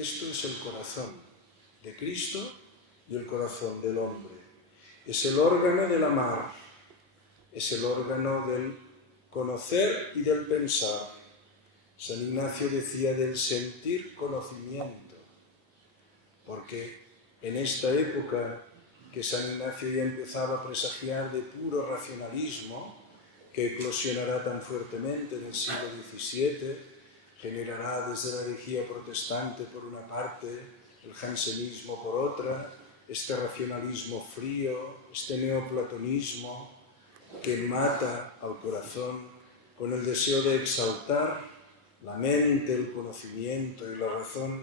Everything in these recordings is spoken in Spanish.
Esto es el corazón de Cristo y el corazón del hombre. Es el órgano del amar, es el órgano del conocer y del pensar. San Ignacio decía del sentir conocimiento, porque en esta época que San Ignacio ya empezaba a presagiar de puro racionalismo, que eclosionará tan fuertemente en el siglo XVII, generará desde la herejía protestante por una parte, el jansenismo por otra, este racionalismo frío, este neoplatonismo que mata al corazón con el deseo de exaltar la mente, el conocimiento y la razón.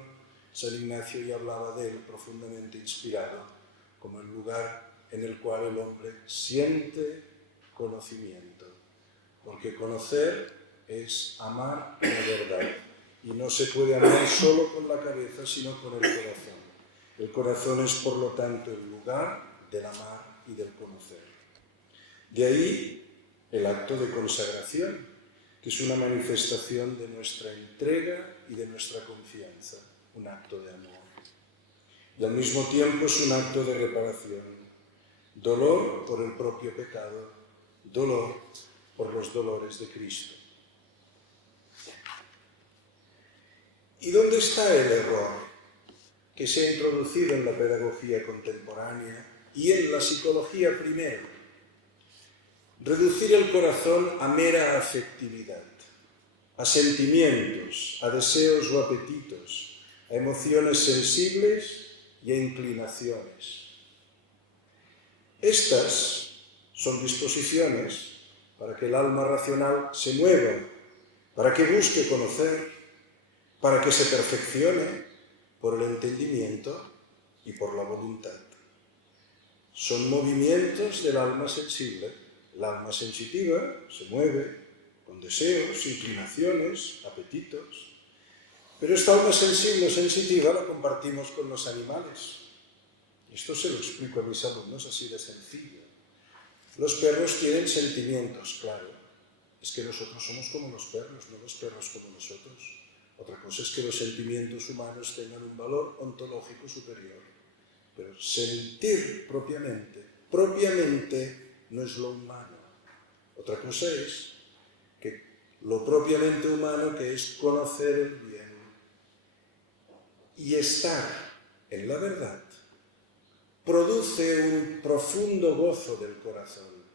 San Ignacio ya hablaba de él, profundamente inspirado, como el lugar en el cual el hombre siente conocimiento, porque conocer es amar la verdad, y no se puede amar solo con la cabeza, sino con el corazón. El corazón es, por lo tanto, el lugar del amar y del conocer. De ahí el acto de consagración, que es una manifestación de nuestra entrega y de nuestra confianza, un acto de amor. Y al mismo tiempo es un acto de reparación, dolor por el propio pecado, dolor por los dolores de Cristo. ¿Y dónde está el error que se ha introducido en la pedagogía contemporánea y en la psicología primero? Reducir el corazón a mera afectividad, a sentimientos, a deseos o apetitos, a emociones sensibles y a inclinaciones. Estas son disposiciones para que el alma racional se mueva, para que busque conocer, para que se perfeccione por el entendimiento y por la voluntad. Son movimientos del alma sensible. El alma sensitiva se mueve con deseos, inclinaciones, apetitos. Pero esta alma sensible o sensitiva la compartimos con los animales. Esto se lo explico a mis alumnos así de sencillo. Los perros tienen sentimientos, claro. Es que nosotros somos como los perros, no los perros como nosotros. Otra cosa es que los sentimientos humanos tengan un valor ontológico superior. Pero sentir propiamente no es lo humano. Otra cosa es que lo propiamente humano, que es conocer el bien y estar en la verdad, produce un profundo gozo del corazón.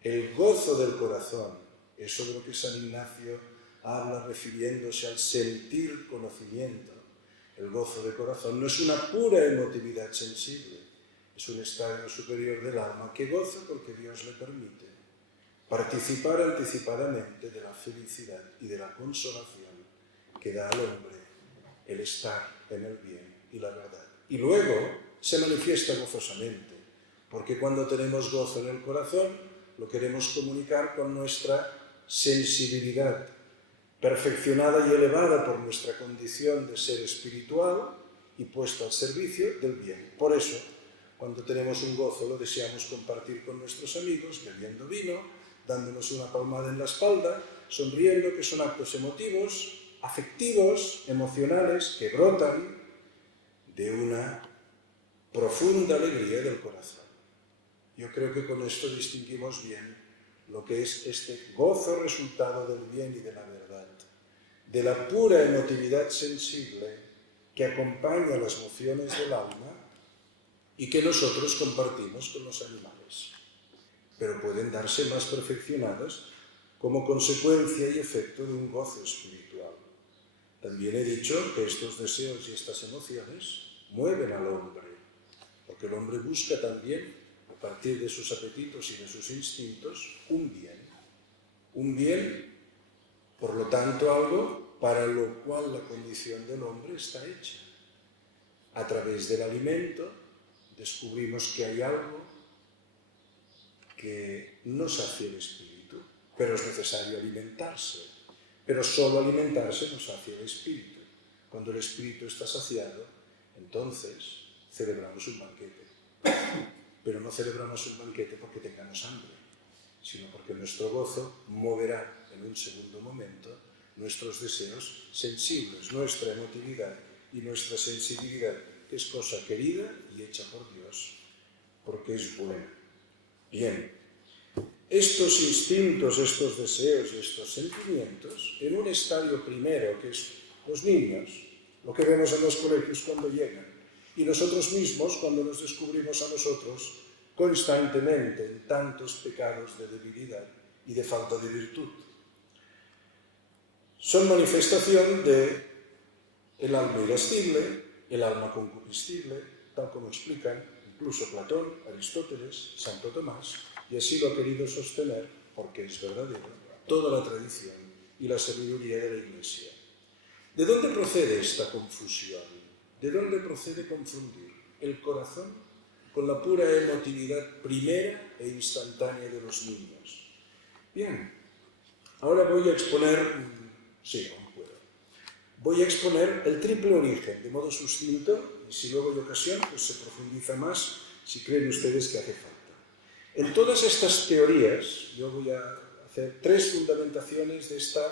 El gozo del corazón, eso de lo que San Ignacio habla refiriéndose al sentir conocimiento. El gozo del corazón no es una pura emotividad sensible, es un estadio superior del alma que goza porque Dios le permite participar anticipadamente de la felicidad y de la consolación que da al hombre el estar en el bien y la verdad. Y luego se manifiesta gozosamente, porque cuando tenemos gozo en el corazón, lo queremos comunicar con nuestra sensibilidad, perfeccionada y elevada por nuestra condición de ser espiritual y puesta al servicio del bien. Por eso, cuando tenemos un gozo, lo deseamos compartir con nuestros amigos, bebiendo vino, dándonos una palmada en la espalda, sonriendo, que son actos emotivos, afectivos, emocionales, que brotan de una profunda alegría del corazón. Yo creo que con esto distinguimos bien lo que es este gozo resultado del bien y de la verdad, de la pura emotividad sensible que acompaña las mociones del alma y que nosotros compartimos con los animales, pero pueden darse más perfeccionadas como consecuencia y efecto de un gozo espiritual. También he dicho que estos deseos y estas emociones mueven al hombre, porque el hombre busca también, a partir de sus apetitos y de sus instintos, un bien, por lo tanto algo para lo cual la condición del hombre está hecha. A través del alimento descubrimos que hay algo que no sacia el espíritu, pero es necesario alimentarse. Pero solo alimentarse no sacia el espíritu. Cuando el espíritu está saciado, entonces celebramos un banquete. Pero no celebramos un banquete porque tengamos hambre, sino porque nuestro gozo moverá en un segundo momento nuestros deseos sensibles, nuestra emotividad, y nuestra sensibilidad, que es cosa querida y hecha por Dios, porque es buena. Bien, estos instintos, estos deseos y estos sentimientos, en un estadio primero, que es los niños, lo que vemos en los colegios cuando llegan, y nosotros mismos cuando nos descubrimos a nosotros constantemente en tantos pecados de debilidad y de falta de virtud. Son manifestación del alma irascible, el alma concupiscible, tal como explican incluso Platón, Aristóteles, Santo Tomás, y así lo ha querido sostener, porque es verdadero, toda la tradición y la sabiduría de la Iglesia. ¿De dónde procede esta confusión? ¿De dónde procede confundir el corazón con la pura emotividad primera e instantánea de los niños? Bien, ahora voy a exponer, voy a exponer el triple origen de modo sucinto, y si luego hay ocasión, pues se profundiza más si creen ustedes que hace falta. En todas estas teorías, yo voy a hacer tres fundamentaciones de esta,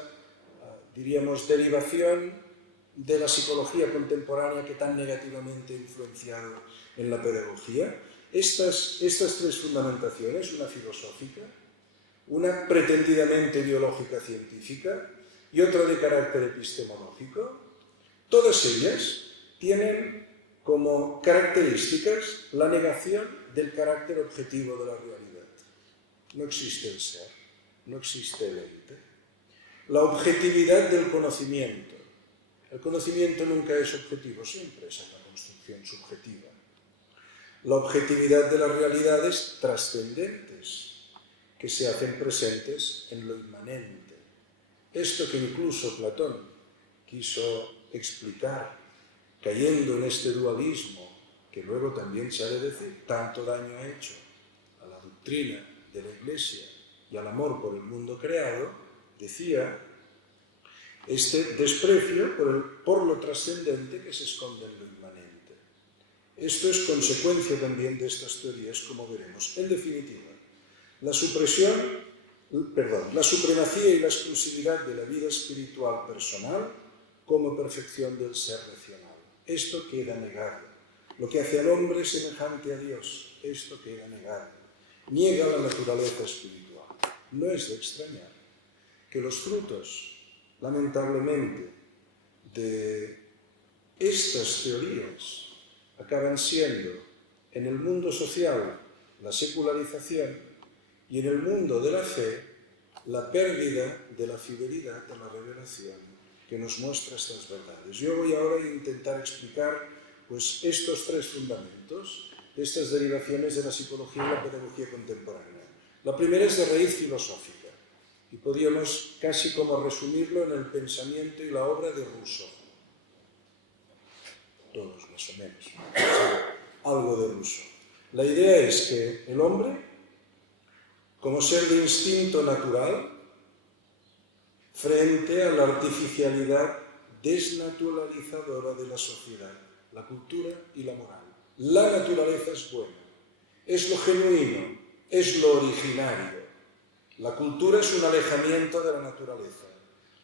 diríamos, derivación de la psicología contemporánea que tan negativamente ha influenciado en la pedagogía. Estas tres fundamentaciones, una filosófica, una pretendidamente biológica científica y otra de carácter epistemológico, todas ellas tienen como características la negación del carácter objetivo de la realidad. No existe el ser, no existe el ente. La objetividad del conocimiento. El conocimiento nunca es objetivo, siempre es una construcción subjetiva. La objetividad de las realidades trascendentes, que se hacen presentes en lo inmanente. Esto que incluso Platón quiso explicar, cayendo en este dualismo, que luego también se ha de decir, tanto daño ha hecho a la doctrina de la Iglesia y al amor por el mundo creado, decía este desprecio por lo trascendente que se esconde en lo inmanente. Esto es consecuencia también de estas teorías, como veremos. En definitiva, la supremacía y la exclusividad de la vida espiritual personal como perfección del ser racional. Esto queda negado. Lo que hace al hombre semejante a Dios, esto queda negado. Niega la naturaleza espiritual. No es de extrañar que los frutos, lamentablemente, de estas teorías acaban siendo, en el mundo social, la secularización y en el mundo de la fe, la pérdida de la fidelidad de la revelación que nos muestra estas verdades. Yo voy ahora a intentar explicar pues, estos tres fundamentos de estas derivaciones de la psicología y la pedagogía contemporánea. La primera es de raíz filosófica y podríamos casi como resumirlo en el pensamiento y la obra de Rousseau. Todos más o menos, algo de Rousseau. La idea es que el hombre, como ser de instinto natural, frente a la artificialidad desnaturalizadora de la sociedad, la cultura y la moral. La naturaleza es buena, es lo genuino, es lo originario. La cultura es un alejamiento de la naturaleza.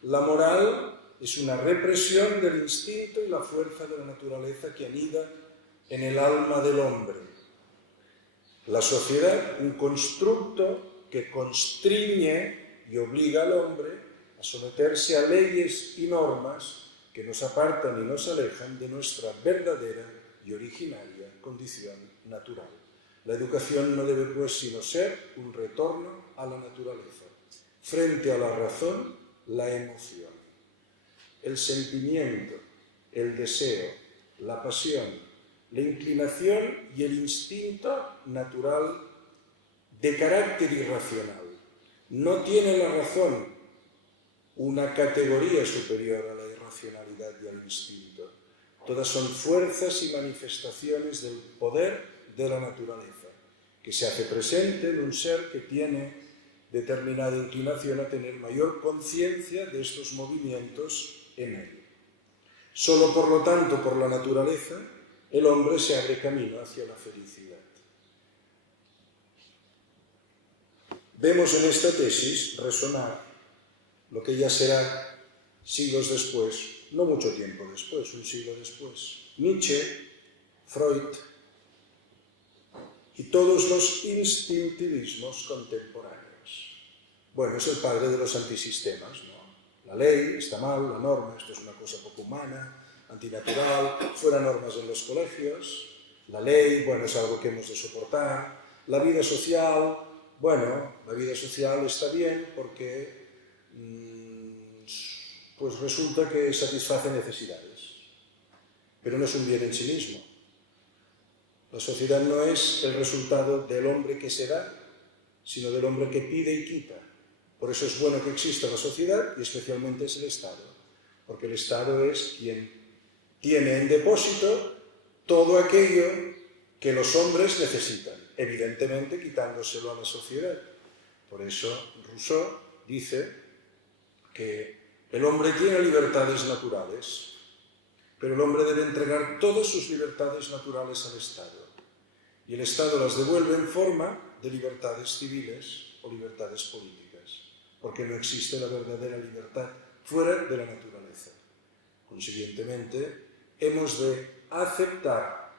La moral es una represión del instinto y la fuerza de la naturaleza que anida en el alma del hombre. La sociedad, un constructo que constriñe y obliga al hombre a someterse a leyes y normas que nos apartan y nos alejan de nuestra verdadera y originaria condición natural. La educación no debe, pues, sino ser un retorno a la naturaleza. Frente a la razón, la emoción. El sentimiento, el deseo, la pasión, la inclinación y el instinto natural de carácter irracional. No tiene la razón una categoría superior a la irracionalidad y al instinto. Todas son fuerzas y manifestaciones del poder de la naturaleza, que se hace presente en un ser que tiene determinada inclinación a tener mayor conciencia de estos movimientos en él. Solo por lo tanto, por la naturaleza, el hombre se abre camino hacia la felicidad. Vemos en esta tesis resonar lo que ya será, siglos después, no mucho tiempo después, un siglo después. Nietzsche, Freud y todos los instintivismos contemporáneos. Bueno, es el padre de los antisistemas, ¿no? La ley está mal, la norma, esto es una cosa poco humana, antinatural, fuera normas en los colegios, la ley, bueno, es algo que hemos de soportar, la vida social, bueno, la vida social está bien porque pues resulta que satisface necesidades, pero no es un bien en sí mismo. La sociedad no es el resultado del hombre que se da, sino del hombre que pide y quita. Por eso es bueno que exista la sociedad y especialmente es el Estado, porque el Estado es quien tiene en depósito todo aquello que los hombres necesitan, evidentemente quitándoselo a la sociedad. Por eso Rousseau dice que el hombre tiene libertades naturales, pero el hombre debe entregar todas sus libertades naturales al Estado. Y el Estado las devuelve en forma de libertades civiles o libertades políticas, porque no existe la verdadera libertad fuera de la naturaleza. Consiguientemente, hemos de aceptar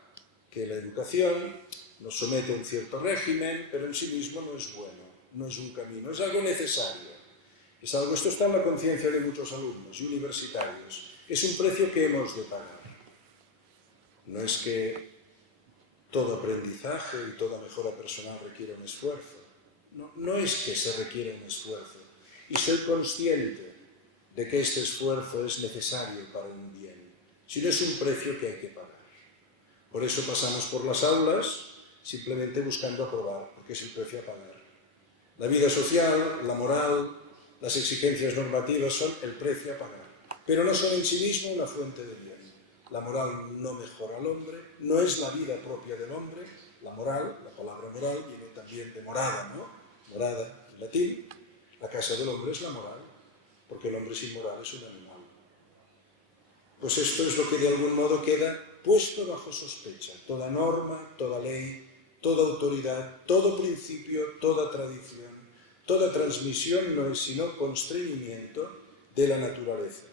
que la educación nos somete a un cierto régimen, pero en sí mismo no es bueno, no es un camino, es algo necesario. Es algo, esto está en la conciencia de muchos alumnos y universitarios. Es un precio que hemos de pagar. No es que todo aprendizaje y toda mejora personal requiere un esfuerzo. No es que se requiera un esfuerzo. Y soy consciente de que este esfuerzo es necesario para un bien, sino es un precio que hay que pagar. Por eso pasamos por las aulas simplemente buscando aprobar, porque es el precio a pagar. La vida social, la moral, las exigencias normativas son el precio a pagar, pero no son en sí mismo una fuente de bien. La moral no mejora al hombre, no es la vida propia del hombre. La moral, la palabra moral, viene también de morada, ¿no? Morada, en latín. La casa del hombre es la moral, porque el hombre sin moral es un animal. Pues esto es lo que de algún modo queda puesto bajo sospecha. Toda norma, toda ley, toda autoridad, todo principio, toda tradición, toda transmisión no es sino constreñimiento de la naturaleza.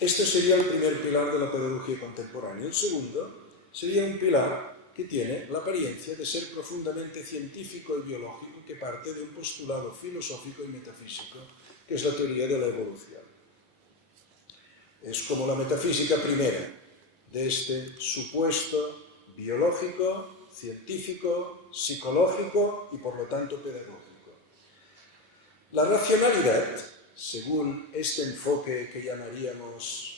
Este sería el primer pilar de la pedagogía contemporánea. El segundo sería un pilar que tiene la apariencia de ser profundamente científico y biológico, que parte de un postulado filosófico y metafísico, que es la teoría de la evolución. Es como la metafísica primera de este supuesto biológico, científico, psicológico y por lo tanto pedagógico. La racionalidad, según este enfoque que llamaríamos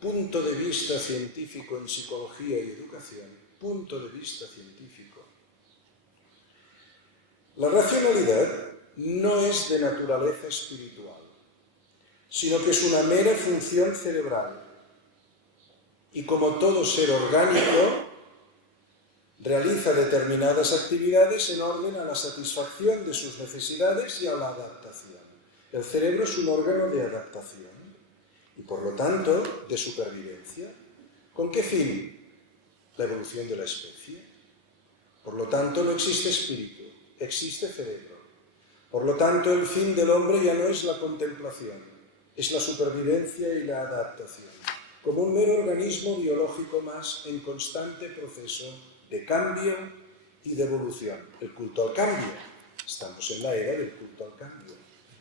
punto de vista científico en psicología y educación, punto de vista científico, la racionalidad no es de naturaleza espiritual, sino que es una mera función cerebral. Y como todo ser orgánico, realiza determinadas actividades en orden a la satisfacción de sus necesidades y a la adaptación. El cerebro es un órgano de adaptación y, por lo tanto, de supervivencia. ¿Con qué fin? La evolución de la especie. Por lo tanto, no existe espíritu, existe cerebro. Por lo tanto, el fin del hombre ya no es la contemplación, es la supervivencia y la adaptación, como un mero organismo biológico más en constante proceso de cambio y de evolución. El culto al cambio. Estamos en la era del culto al cambio.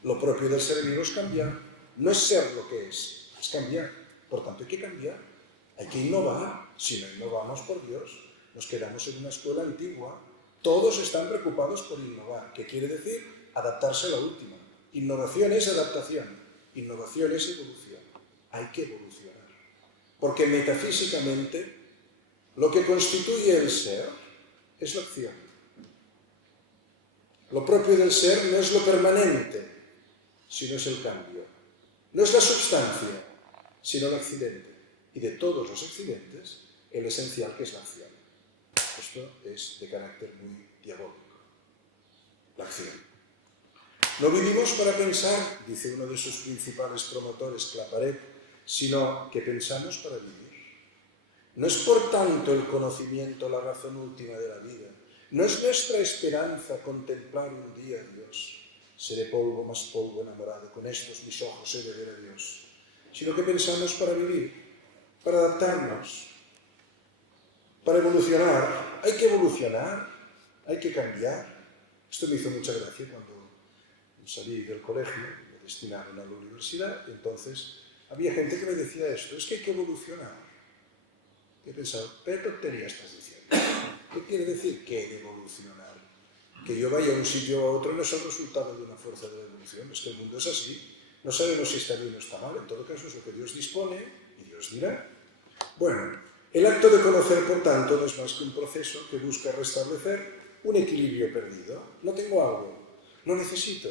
Lo propio del ser vivo es cambiar. No es ser lo que es cambiar. Por tanto, hay que cambiar. Hay que innovar. Si no innovamos, por Dios, nos quedamos en una escuela antigua. Todos están preocupados por innovar. ¿Qué quiere decir? Adaptarse a la última. Innovación es adaptación. Innovación es evolución. Hay que evolucionar. Porque metafísicamente lo que constituye el ser es la acción. Lo propio del ser no es lo permanente, sino es el cambio. No es la substancia, sino el accidente. Y de todos los accidentes, el esencial, que es la acción. Esto es de carácter muy diabólico. La acción. No vivimos para pensar, dice uno de sus principales promotores, Claparet, sino que pensamos para vivir. No es por tanto el conocimiento la razón última de la vida. No es nuestra esperanza contemplar un día a Dios. Seré polvo más polvo enamorado, con estos mis ojos he de ver a Dios. sino que pensamos para vivir, para adaptarnos, para evolucionar. Hay que evolucionar, hay que cambiar. Esto me hizo mucha gracia cuando salí del colegio, me destinaron a la universidad, y entonces había gente que me decía esto, es que hay que evolucionar. He pensado, ¿qué tontería estás diciendo? ¿Qué quiere decir que he de evolucionar? Que yo vaya a un sitio o a otro no es el resultado de una fuerza de la evolución, es que el mundo es así. No sabemos si está bien o está mal, en todo caso es lo que Dios dispone y Dios dirá. Bueno, el acto de conocer, por tanto, no es más que un proceso que busca restablecer un equilibrio perdido. No tengo algo, lo necesito.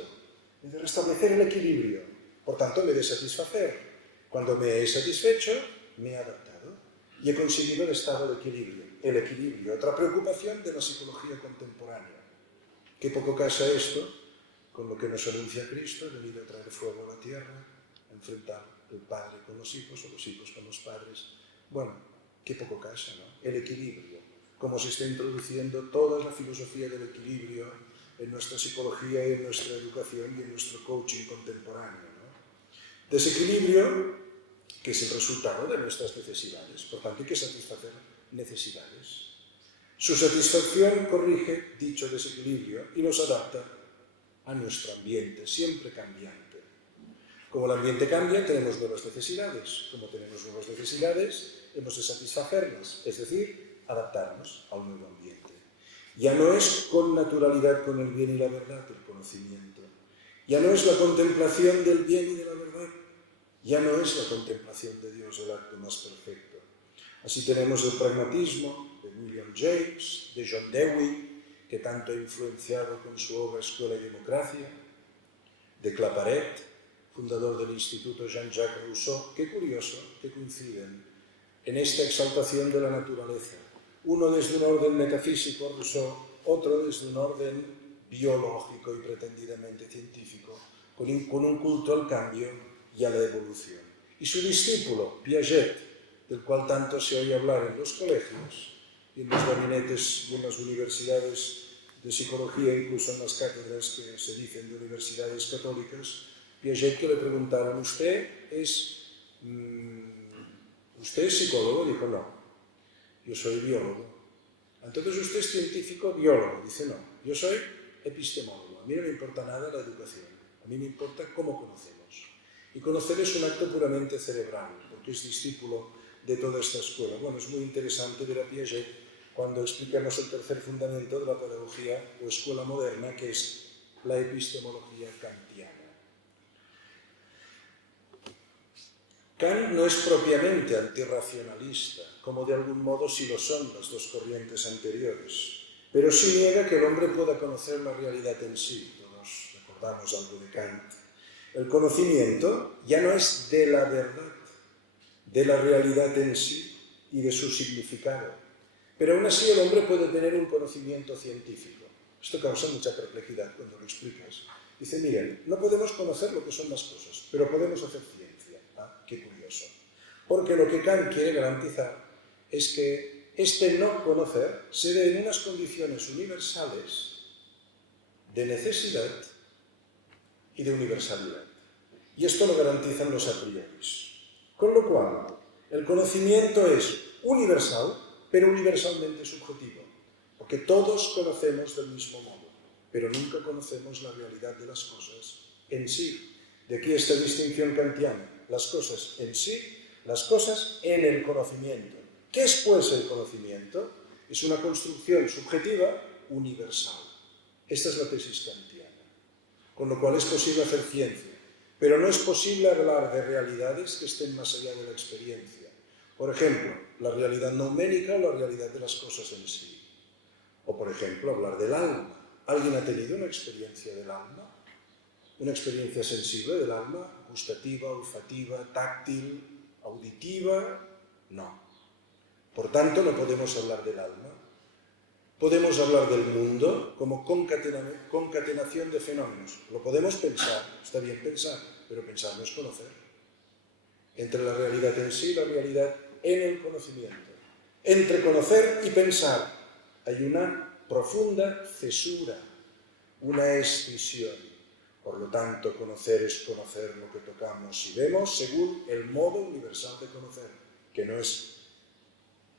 He de restablecer el equilibrio. Por tanto, me he de satisfacer. Cuando me he satisfecho, me he adaptado y he conseguido el estado de equilibrio. El equilibrio, otra preocupación de la psicología contemporánea. Qué poco casa esto con lo que nos anuncia Cristo, he venido a traer fuego a la tierra, a enfrentar el padre con los hijos o los hijos con los padres. Bueno, qué poco casa, ¿no? El equilibrio, cómo se está introduciendo toda la filosofía del equilibrio en nuestra psicología y en nuestra educación y en nuestro coaching contemporáneo, ¿no? Desequilibrio, que es el resultado de nuestras necesidades, por tanto hay que satisfacer necesidades. Su satisfacción corrige dicho desequilibrio y nos adapta a nuestro ambiente, siempre cambiante. Como el ambiente cambia, tenemos nuevas necesidades. Como tenemos nuevas necesidades, hemos de satisfacerlas, es decir, adaptarnos a un nuevo ambiente. Ya no es con naturalidad con el bien y la verdad el conocimiento. Ya no es la contemplación del bien y de la verdad. Ya no es la contemplación de Dios el acto más perfecto. Así tenemos el pragmatismo de William James, de John Dewey, que tanto ha influenciado con su obra Escuela y Democracia, de Claparet, fundador del Instituto Jean-Jacques Rousseau. Qué curioso que coinciden en esta exaltación de la naturaleza. Uno desde un orden metafísico, Rousseau, otro desde un orden biológico y pretendidamente científico, con un culto al cambio y a la evolución. Y su discípulo, Piaget, del cual tanto se oye hablar en los colegios y en los gabinetes y en las universidades de psicología, incluso en las cátedras que se dicen de universidades católicas, Piaget, que le preguntaron, ¿usted es psicólogo? Dijo, no, yo soy biólogo. Entonces, ¿usted es científico? Biólogo. Dice, no, yo soy epistemólogo. A mí no me importa nada la educación, a mí me importa cómo conocemos. Y conocer es un acto puramente cerebral, porque es discípulo de toda esta escuela. Bueno, es muy interesante ver a Piaget cuando explicamos el tercer fundamento de la pedagogía o escuela moderna, que es la epistemología kantiana. Kant no es propiamente antirracionalista, como de algún modo sí lo son las dos corrientes anteriores, pero sí niega que el hombre pueda conocer la realidad en sí. Todos recordamos algo de Kant. El conocimiento ya no es de la verdad, de la realidad en sí y de su significado. Pero aún así el hombre puede tener un conocimiento científico. Esto causa mucha perplejidad cuando lo explicas. Dice, miren, no podemos conocer lo que son las cosas, pero podemos hacer ciencia. Ah, qué curioso. Porque lo que Kant quiere garantizar es que este no conocer se dé en unas condiciones universales de necesidad y de universalidad. Y esto lo garantizan los a prioris. Con lo cual, el conocimiento es universal, pero universalmente subjetivo, porque todos conocemos del mismo modo, pero nunca conocemos la realidad de las cosas en sí. De aquí esta distinción kantiana, las cosas en sí, las cosas en el conocimiento. ¿Qué es pues el conocimiento? Es una construcción subjetiva universal. Esta es la tesis kantiana. Con lo cual es posible hacer ciencia, pero no es posible hablar de realidades que estén más allá de la experiencia. Por ejemplo, la realidad numérica o la realidad de las cosas en sí. O, por ejemplo, hablar del alma. ¿Alguien ha tenido una experiencia del alma? ¿Una experiencia sensible del alma? ¿Gustativa, olfativa, táctil, auditiva? No. Por tanto, no podemos hablar del alma. Podemos hablar del mundo como concatenación de fenómenos. Lo podemos pensar, está bien pensar, pero pensar no es conocer. Entre la realidad en sí y la realidad en el conocimiento. Entre conocer y pensar hay una profunda cesura, una escisión. Por lo tanto, conocer es conocer lo que tocamos y vemos según el modo universal de conocer, que no es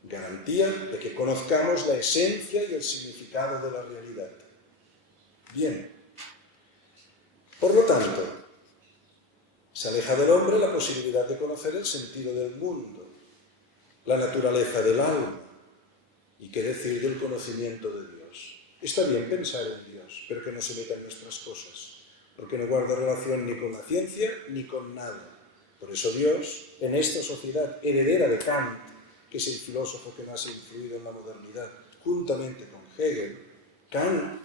garantía de que conozcamos la esencia y el significado de la realidad. Bien, por lo tanto, se aleja del hombre la posibilidad de conocer el sentido del mundo, la naturaleza del alma y qué decir del conocimiento de Dios. Está bien pensar en Dios, pero que no se meta en nuestras cosas, porque no guarda relación ni con la ciencia ni con nada. Por eso Dios, en esta sociedad heredera de Kant, que es el filósofo que más ha influido en la modernidad, juntamente con Hegel, Kant,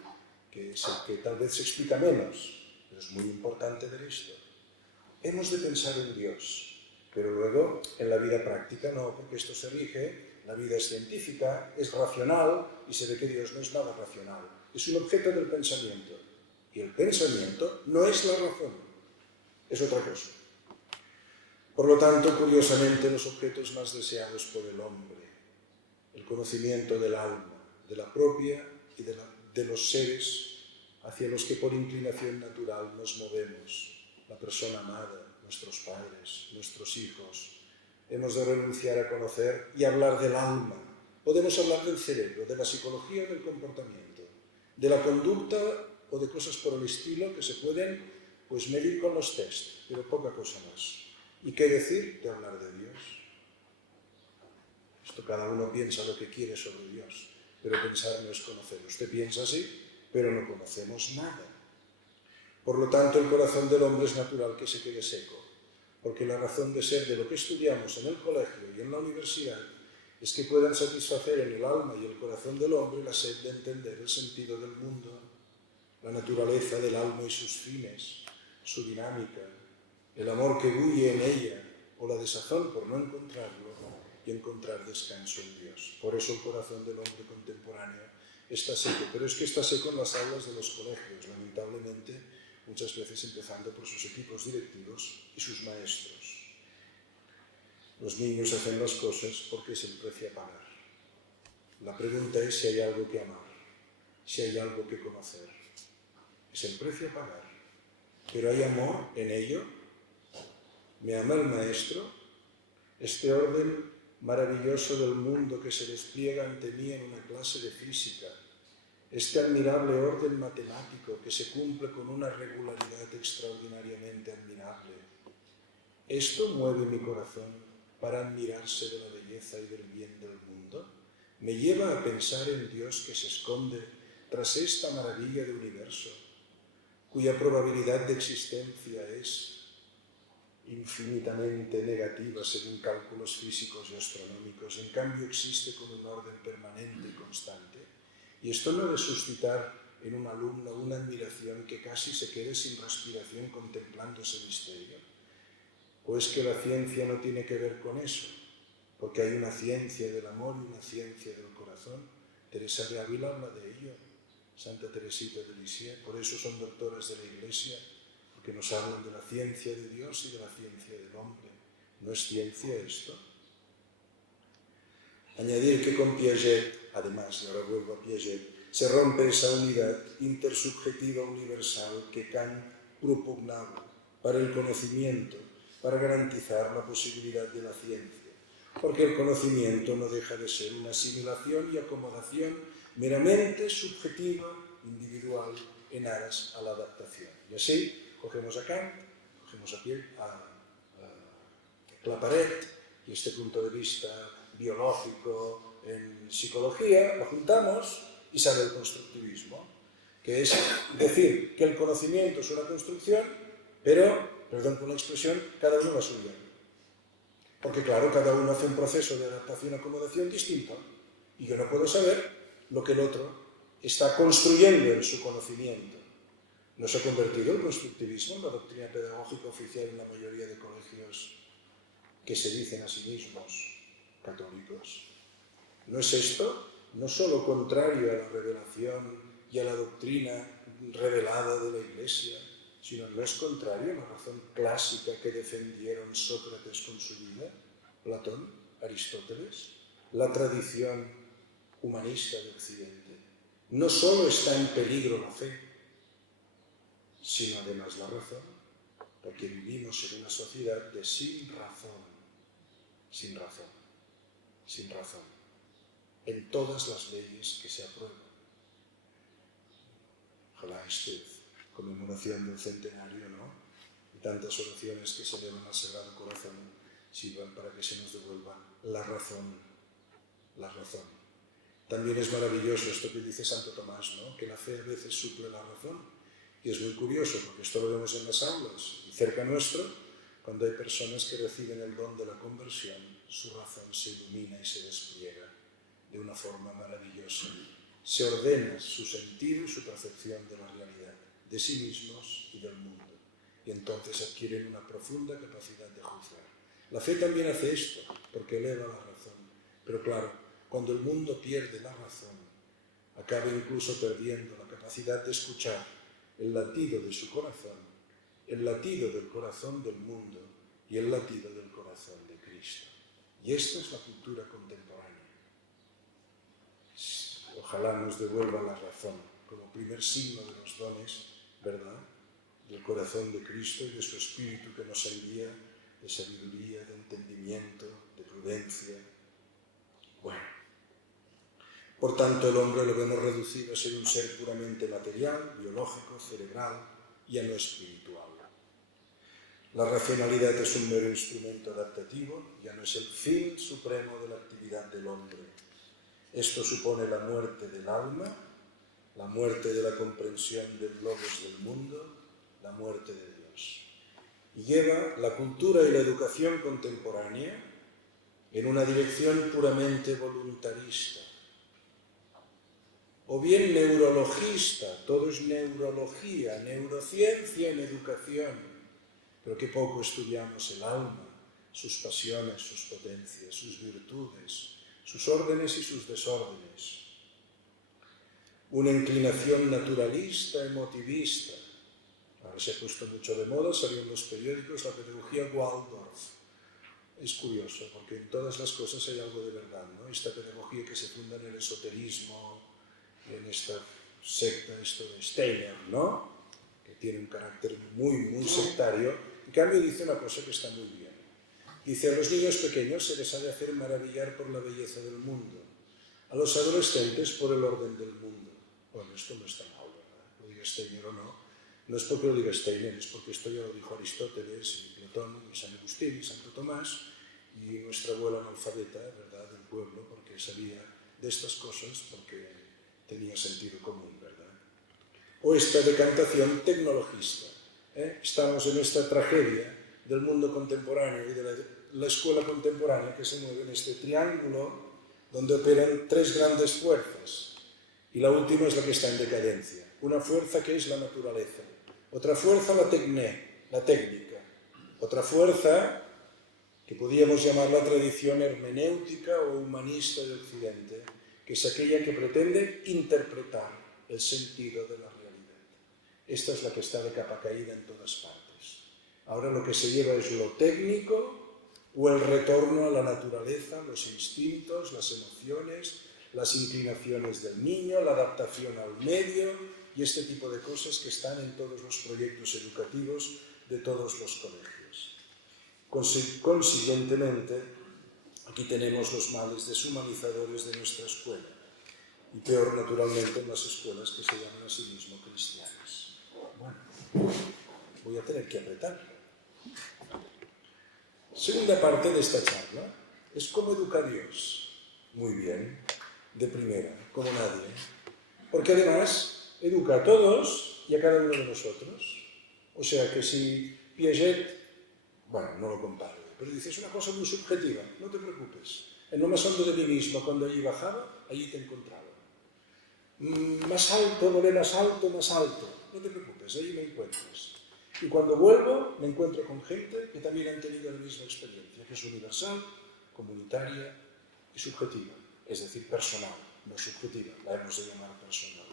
que es el que tal vez se explica menos, pero es muy importante ver esto. Hemos de pensar en Dios, pero luego en la vida práctica no, porque esto se rige, la vida es científica, es racional, y se ve que Dios no es nada racional, es un objeto del pensamiento. Y el pensamiento no es la razón, es otra cosa. Por lo tanto, curiosamente, los objetos más deseados por el hombre, el conocimiento del alma, de la propia y de los seres hacia los que por inclinación natural nos movemos, la persona amada, nuestros padres, nuestros hijos. Hemos de renunciar a conocer y hablar del alma. Podemos hablar del cerebro, de la psicología o del comportamiento, de la conducta o de cosas por el estilo que se pueden medir con los test, pero poca cosa más. ¿Y qué decir de hablar de Dios? Esto cada uno piensa lo que quiere sobre Dios, pero pensar no es conocer. Usted piensa así, pero no conocemos nada. Por lo tanto, el corazón del hombre es natural que se quede seco, porque la razón de ser de lo que estudiamos en el colegio y en la universidad es que puedan satisfacer en el alma y el corazón del hombre la sed de entender el sentido del mundo, la naturaleza del alma y sus fines, su dinámica, el amor que bulle en ella o la desazón por no encontrarlo y encontrar descanso en Dios. Por eso el corazón del hombre contemporáneo está seco, pero es que está seco en las aulas de los colegios, lamentablemente, muchas veces empezando por sus equipos directivos y sus maestros. Los niños hacen las cosas porque es el precio a pagar. La pregunta es si hay algo que amar, si hay algo que conocer. Es el precio a pagar. Pero hay amor en ello. ¿Me ama el maestro? Este orden maravilloso del mundo que se despliega ante mí en una clase de física, este admirable orden matemático que se cumple con una regularidad extraordinariamente admirable. ¿Esto mueve mi corazón para admirarse de la belleza y del bien del mundo? ¿Me lleva a pensar en Dios que se esconde tras esta maravilla de universo, cuya probabilidad de existencia es infinitamente negativa según cálculos físicos y astronómicos, en cambio existe con un orden permanente y constante? Y esto no debe suscitar en un alumno una admiración que casi se quede sin respiración contemplando ese misterio. ¿O es que la ciencia no tiene que ver con eso? Porque hay una ciencia del amor y una ciencia del corazón. Teresa de Ávila habla de ello, Santa Teresita de Lisieux, por eso son doctoras de la Iglesia, porque nos hablan de la ciencia de Dios y de la ciencia del hombre. ¿No es ciencia esto? Añadir que con Piaget, además, y ahora vuelvo a Piaget, se rompe esa unidad intersubjetiva universal que Kant propugnaba para el conocimiento, para garantizar la posibilidad de la ciencia, porque el conocimiento no deja de ser una asimilación y acomodación meramente subjetiva, individual, en aras a la adaptación. Y así, cogemos a Kant, cogemos a Claparède, y este punto de vista biológico en psicología, lo juntamos y sale el constructivismo, que es decir que el conocimiento es una construcción, pero, perdón por la expresión, cada uno la suya. Porque claro, cada uno hace un proceso de adaptación-acomodación distinto, y yo no puedo saber lo que el otro está construyendo en su conocimiento. ¿No se ha convertido el constructivismo en la doctrina pedagógica oficial en la mayoría de colegios que se dicen a sí mismos católicos? ¿No es esto no solo contrario a la revelación y a la doctrina revelada de la Iglesia, sino no es contrario a la razón clásica que defendieron Sócrates con su vida, Platón, Aristóteles, la tradición humanista de Occidente? No solo está en peligro la fe, sino además la razón, porque vivimos en una sociedad de sin razón, sin razón, sin razón, en todas las leyes que se aprueban. Ojalá esta conmemoración del centenario, ¿no?, y tantas oraciones que se elevan al Sagrado Corazón sirvan para que se nos devuelva la razón, la razón. También es maravilloso esto que dice Santo Tomás, ¿no?, que la fe a veces suple la razón. Y es muy curioso, porque esto lo vemos en las aulas, y cerca nuestro, cuando hay personas que reciben el don de la conversión, su razón se ilumina y se despliega de una forma maravillosa. Se ordena su sentido y su percepción de la realidad, de sí mismos y del mundo. Y entonces adquieren una profunda capacidad de juzgar. La fe también hace esto, porque eleva la razón. Pero claro, cuando el mundo pierde la razón, acaba incluso perdiendo la capacidad de escuchar el latido de su corazón, el latido del corazón del mundo y el latido del corazón de Cristo. Y esta es la cultura contemporánea. Ojalá nos devuelva la razón como primer signo de los dones, ¿verdad?, del corazón de Cristo y de su Espíritu que nos envía, de sabiduría, de entendimiento, de prudencia. Bueno, por tanto, el hombre lo vemos reducido a ser un ser puramente material, biológico, cerebral, ya no espiritual. La racionalidad es un mero instrumento adaptativo, ya no es el fin supremo de la actividad del hombre. Esto supone la muerte del alma, la muerte de la comprensión del logos del mundo, la muerte de Dios. Y lleva la cultura y la educación contemporánea en una dirección puramente voluntarista, o bien neurologista, todo es neurología, neurociencia en educación, pero que poco estudiamos el alma, sus pasiones, sus potencias, sus virtudes, sus órdenes y sus desórdenes. Una inclinación naturalista, emotivista. Ahora se ha puesto mucho de moda, salió en los periódicos la pedagogía Waldorf. Es curioso, porque en todas las cosas hay algo de verdad, ¿no? Esta pedagogía que se funda en el esoterismo, en esta secta, esto de Steiner, ¿no?, que tiene un carácter muy sectario. En cambio dice una cosa que está muy bien. Dice, a los niños pequeños se les ha de hacer maravillar por la belleza del mundo, a los adolescentes por el orden del mundo. Bueno, esto no está mal, ¿verdad?, lo diga Steiner o no. No es porque lo diga Steiner, es porque esto ya lo dijo Aristóteles, y Platón, y San Agustín, y Santo Tomás, y nuestra abuela analfabeta, ¿verdad?, del pueblo, porque sabía de estas cosas, porque tenía sentido común, ¿verdad? O esta decantación tecnologista. Estamos en esta tragedia del mundo contemporáneo y de la escuela contemporánea que se mueve en este triángulo donde operan tres grandes fuerzas. Y la última es la que está en decadencia. Una fuerza que es la naturaleza. Otra fuerza, la técnica. Otra fuerza que podríamos llamar la tradición hermenéutica o humanista de Occidente, que es aquella que pretende interpretar el sentido de la realidad. Esta es la que está de capa caída en todas partes. Ahora lo que se lleva es lo técnico o el retorno a la naturaleza, los instintos, las emociones, las inclinaciones del niño, la adaptación al medio y este tipo de cosas que están en todos los proyectos educativos de todos los colegios. Consiguientemente, aquí tenemos los males deshumanizadores de nuestra escuela, y peor naturalmente en las escuelas que se llaman a sí mismo cristianas. Bueno, voy a tener que apretar. Segunda parte de esta charla es cómo educa a Dios. Muy bien, de primera, como nadie. Porque además educa a todos y a cada uno de nosotros. O sea que si Piaget, bueno, no lo comparo, pero dice, es una cosa muy subjetiva, no te preocupes. En lo más hondo de mí mismo, cuando allí bajaba, allí te encontraba. Más alto, no más alto, no te preocupes, allí me encuentras. Y cuando vuelvo, me encuentro con gente que también han tenido la misma experiencia, que es universal, comunitaria y subjetiva, es decir, personal, no subjetiva, la hemos de llamar personal.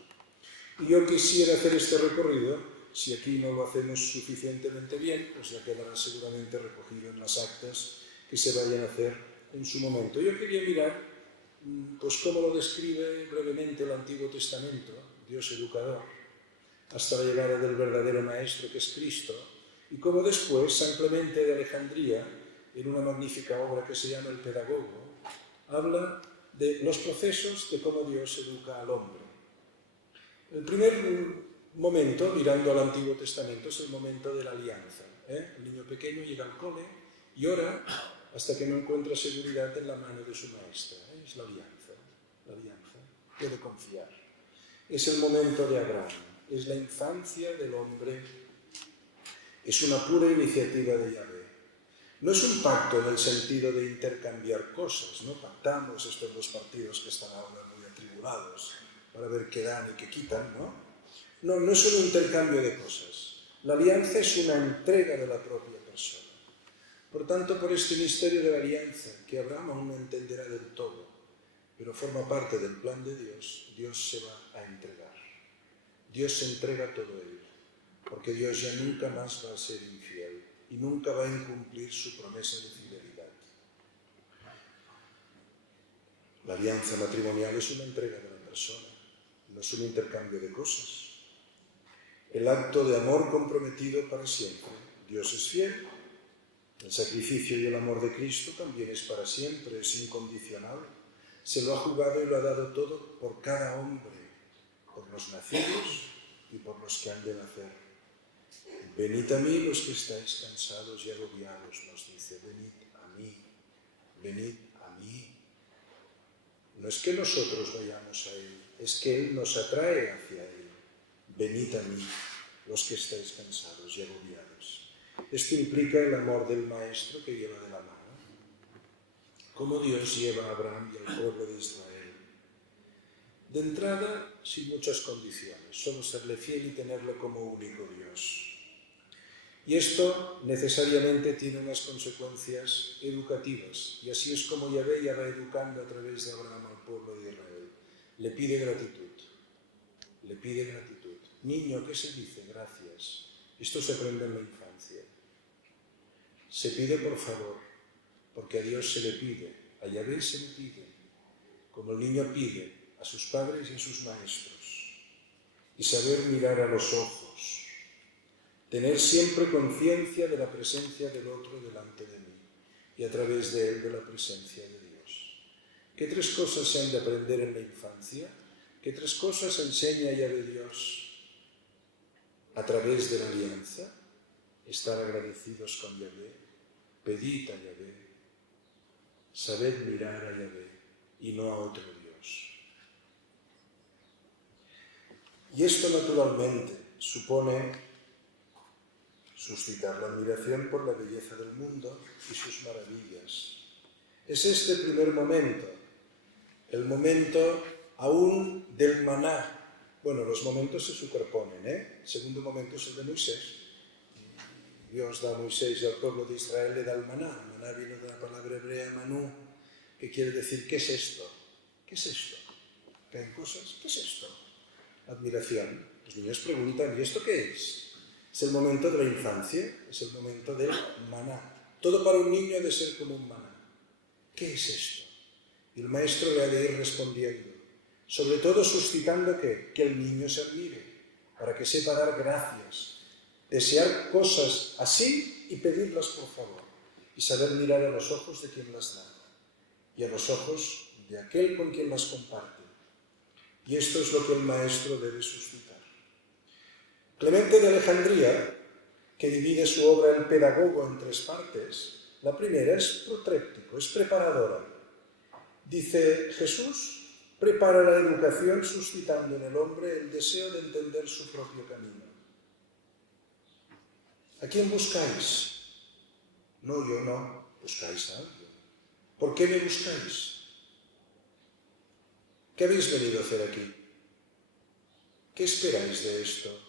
Y yo quisiera hacer este recorrido, si aquí no lo hacemos suficientemente bien, pues ya quedará seguramente recogido en las actas que se vayan a hacer en su momento. Yo quería mirar pues cómo lo describe brevemente el Antiguo Testamento, Dios educador. hasta la llegada del verdadero Maestro que es Cristo, y como después San Clemente de Alejandría, en una magnífica obra que se llama El Pedagogo, habla de los procesos de cómo Dios educa al hombre. El primer momento, mirando al Antiguo Testamento, es el momento de la alianza. El niño pequeño llega al cole y ora hasta que no encuentra seguridad en la mano de su maestra. Es la alianza, puede confiar. Es el momento de Abraham, es la infancia del hombre, es una pura iniciativa de Yahvé. No es un pacto en el sentido de intercambiar cosas, no pactamos estos dos partidos que están ahora muy atribulados para ver qué dan y qué quitan, ¿no? No es un intercambio de cosas. La alianza es una entrega de la propia persona. Por tanto, por este misterio de la alianza, que Abraham aún no entenderá del todo, pero forma parte del plan de Dios, Dios se va a entregar. Dios se entrega a todo ello, porque Dios ya nunca más va a ser infiel y nunca va a incumplir su promesa de fidelidad. La alianza matrimonial es una entrega de la persona, no es un intercambio de cosas. El acto de amor comprometido para siempre. Dios es fiel. El sacrificio y el amor de Cristo también es para siempre, es incondicional. Se lo ha jugado y lo ha dado todo por cada hombre, por los nacidos y por los que han de nacer. Venid a mí los que estáis cansados y agobiados, nos dice, venid a mí, venid a mí. No es que nosotros vayamos a Él, es que Él nos atrae hacia Él. Venid a mí, los que estáis cansados y agobiados. Esto implica el amor del Maestro que lleva de la mano. Cómo Dios lleva a Abraham y al pueblo de Israel. De entrada, sin muchas condiciones, solo serle fiel y tenerlo como único Dios. Y esto necesariamente tiene unas consecuencias educativas, y así es como Yahvé ya va educando a través de Abraham al pueblo de Israel. Le pide gratitud, le pide gratitud. Niño, ¿qué se dice? Gracias. Esto se aprende en la infancia. Se pide por favor, porque a Dios se le pide, a Yahvé se le pide, como el niño pide a sus padres y a sus maestros. Y saber mirar a los ojos, tener siempre conciencia de la presencia del otro delante de mí y a través de él de la presencia de Dios. ¿Qué tres cosas se han de aprender en la infancia? ¿Qué tres cosas enseña Yahvé Dios a través de la alianza? Estar agradecidos con Yahvé, pedid a Yahvé, sabed mirar a Yahvé y no a otro Dios. Y esto naturalmente supone suscitar la admiración por la belleza del mundo y sus maravillas. Es este el primer momento, el momento aún del maná. Bueno, los momentos se superponen, El segundo momento es el de Moisés. Dios da a Moisés y al pueblo de Israel le da el maná. El maná viene de la palabra hebrea manú, que quiere decir, ¿qué es esto? ¿Qué es esto? ¿Caen cosas? ¿Qué es esto? Admiración. Los niños preguntan, ¿y esto qué es? Es el momento de la infancia, es el momento del maná. Todo para un niño ha de ser como un maná. ¿Qué es esto? Y el maestro le ha de ir respondiendo, sobre todo suscitando que el niño se admire, para que sepa dar gracias, desear cosas así y pedirlas por favor, y saber mirar a los ojos de quien las da, y a los ojos de aquel con quien las comparte. Y esto es lo que el maestro debe suscitar. Clemente de Alejandría, que divide su obra El Pedagogo en tres partes, la primera es protréptico, es preparadora. Dice, Jesús prepara la educación suscitando en el hombre el deseo de entender su propio camino. ¿A quién buscáis? No, yo no. Buscáis a alguien. ¿Por qué me buscáis? ¿Qué habéis venido a hacer aquí? ¿Qué esperáis de esto?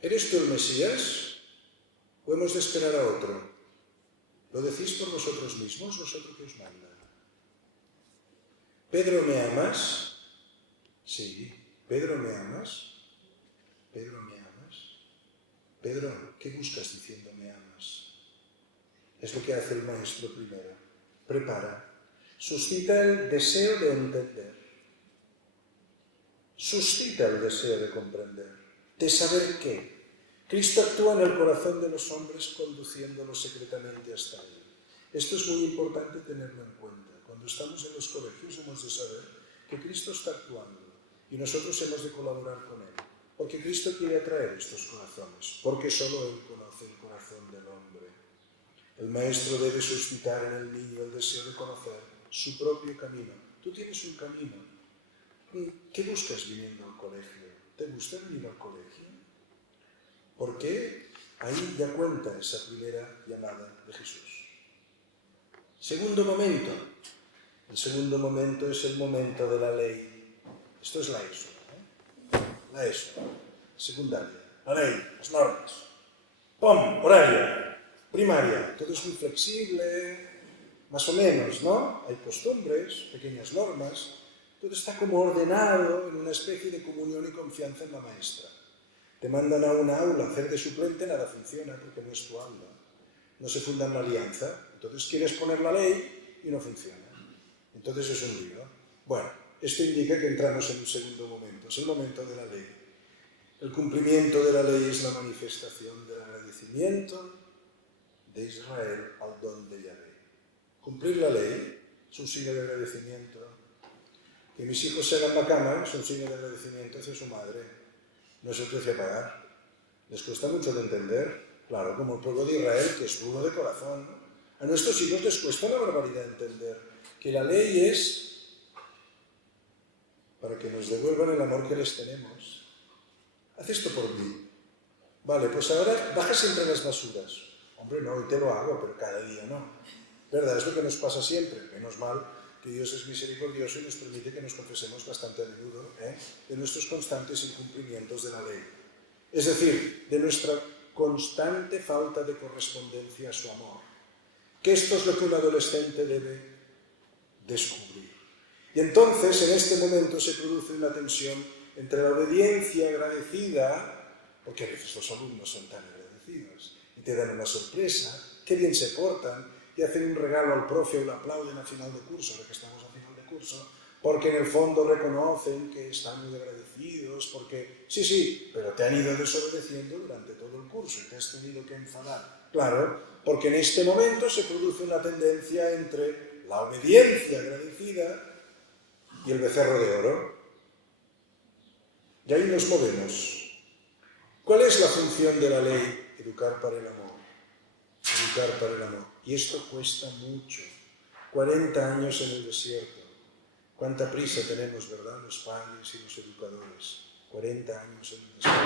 ¿Eres tú el Mesías? ¿O hemos de esperar a otro? ¿Lo decís por vosotros mismos? ¿Vosotros que os manda? ¿Pedro, me amas? Sí. ¿Pedro, me amas? ¿Pedro, me amas? Pedro, ¿qué buscas diciendo me amas? Es lo que hace el maestro primero. Prepara. suscita el deseo de entender, suscita el deseo de comprender, de saber qué. Cristo actúa en el corazón de los hombres conduciéndolos secretamente hasta Él. Esto es muy importante tenerlo en cuenta. Cuando estamos en los colegios hemos de saber que Cristo está actuando y nosotros hemos de colaborar con Él, porque Cristo quiere atraer estos corazones, porque solo Él conoce el corazón del hombre. El maestro debe suscitar en el niño el deseo de conocer su propio camino. Tú tienes un camino. ¿Qué buscas viniendo al colegio? ¿Te gusta venir al colegio? Porque ahí ya cuenta esa primera llamada de Jesús. Segundo momento. El segundo momento es el momento de la ley. Esto es la ESO. La ESO, secundaria. La ley, las normas. ¡Pum! Horaria. Primaria. Todo es muy flexible, más o menos, ¿no? Hay costumbres, pequeñas normas. Todo está como ordenado en una especie de comunión y confianza en la maestra. Te mandan a una aula a hacer de suplente, nada funciona porque no es tu aula. No se funda una alianza. Entonces quieres poner la ley y no funciona. Entonces es un lío. Bueno, esto indica que entramos en un segundo momento. Es el momento de la ley. El cumplimiento de la ley es la manifestación del agradecimiento de Israel al don de Yahvé. Cumplir la ley es un signo de agradecimiento. Que mis hijos se hagan la cama es un signo de agradecimiento hacia su madre. No es el precio a pagar. Les cuesta mucho de entender. Claro, como el pueblo de Israel, que es duro de corazón. A nuestros hijos les cuesta una barbaridad entender que la ley es para que nos devuelvan el amor que les tenemos. Haz esto por mí. Vale, pues ahora baja siempre las basuras. Hombre, no, hoy te lo hago, pero cada día no. ¿Verdad? Es lo que nos pasa siempre. Menos mal que Dios es misericordioso y nos permite que nos confesemos bastante a menudo de nuestros constantes incumplimientos de la ley. Es decir, de nuestra constante falta de correspondencia a su amor. Que esto es lo que un adolescente debe descubrir. Y entonces, en este momento, se produce una tensión entre la obediencia agradecida, porque a veces los alumnos son tan agradecidos, y te dan una sorpresa, qué bien se portan, y hacen un regalo al profe o le aplauden al final de curso, ahora que estamos a final de curso, porque en el fondo reconocen que están muy agradecidos, porque sí, pero te han ido desobedeciendo durante todo el curso y te has tenido que enfadar. Claro, porque en este momento se produce una tendencia entre la obediencia agradecida y el becerro de oro. Y ahí nos movemos. ¿Cuál es la función de la ley? Educar para el amor. Educar para el amor. Y esto cuesta mucho. 40 años en el desierto. Cuánta prisa tenemos, ¿verdad?, los padres y los educadores. 40 años en el desierto.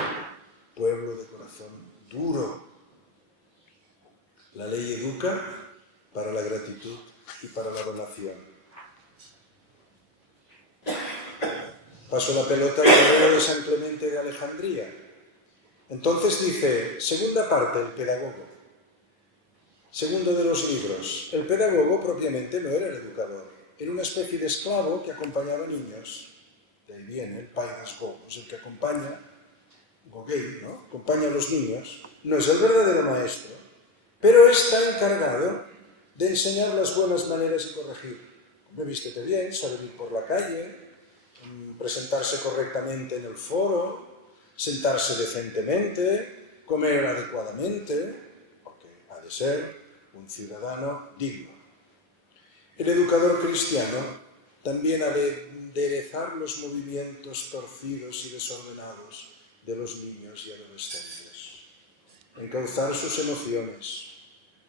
Pueblo de corazón duro. La ley educa para la gratitud y para la donación. Paso la pelota al guerrero de San Clemente de Alejandría. Entonces dice, segunda parte, el pedagogo. Segundo de los libros. El pedagogo propiamente no era el educador. Era una especie de esclavo que acompañaba niños. De ahí viene el paidas gogos, el que acompaña, gogei, ¿no? Acompaña a los niños. No es el verdadero maestro, pero está encargado de enseñar las buenas maneras y corregir. Hombre, vístete bien, saber ir por la calle, presentarse correctamente en el foro, sentarse decentemente, comer adecuadamente, porque ha de ser un ciudadano digno. El educador cristiano también ha de enderezar los movimientos torcidos y desordenados de los niños y adolescentes, encauzar sus emociones,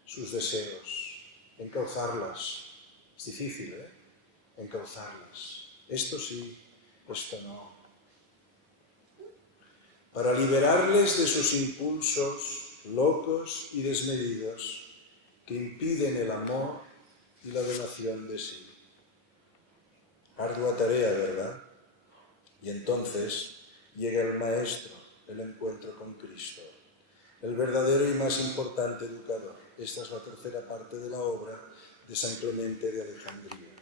sus deseos, encauzarlas. Es difícil, encauzarlas. Esto sí, esto no. Para liberarles de sus impulsos locos y desmedidos que impiden el amor y la donación de sí. Ardua tarea, ¿verdad? Y entonces llega el Maestro, el encuentro con Cristo, el verdadero y más importante educador. Esta es la tercera parte de la obra de San Clemente de Alejandría.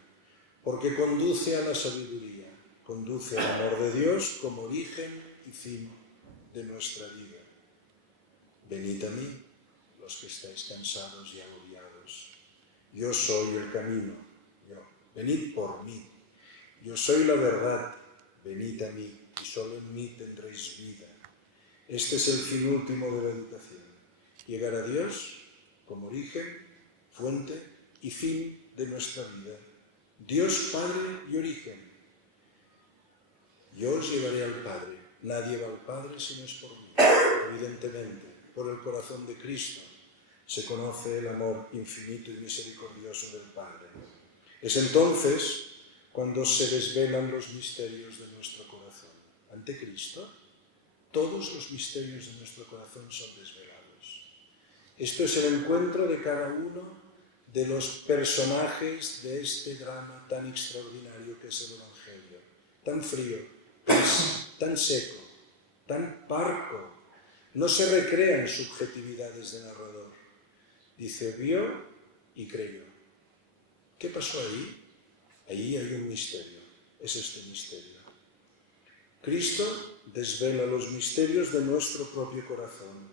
Porque conduce a la sabiduría, conduce al amor de Dios como origen y fin de nuestra vida. Venid a mí, los que estáis cansados y agobiados. Yo soy el camino. venid por mí. Yo soy la verdad, venid a mí, y solo en mí tendréis vida. Este es el fin último de la educación, llegar a Dios como origen, fuente y fin de nuestra vida. Dios Padre y origen. Yo os llevaré al Padre. Nadie va al Padre si no es por mí. Evidentemente, por el corazón de Cristo se conoce el amor infinito y misericordioso del Padre. Es entonces cuando se desvelan los misterios de nuestro corazón. Ante Cristo, todos los misterios de nuestro corazón son desvelados. Esto es el encuentro de cada uno de los personajes de este drama tan extraordinario que es el Evangelio. Tan frío, tan seco, tan parco. No se recrea en subjetividades de narrador. Dice, vio y creyó. ¿Qué pasó ahí? Ahí hay un misterio. Es este misterio. Cristo desvela los misterios de nuestro propio corazón,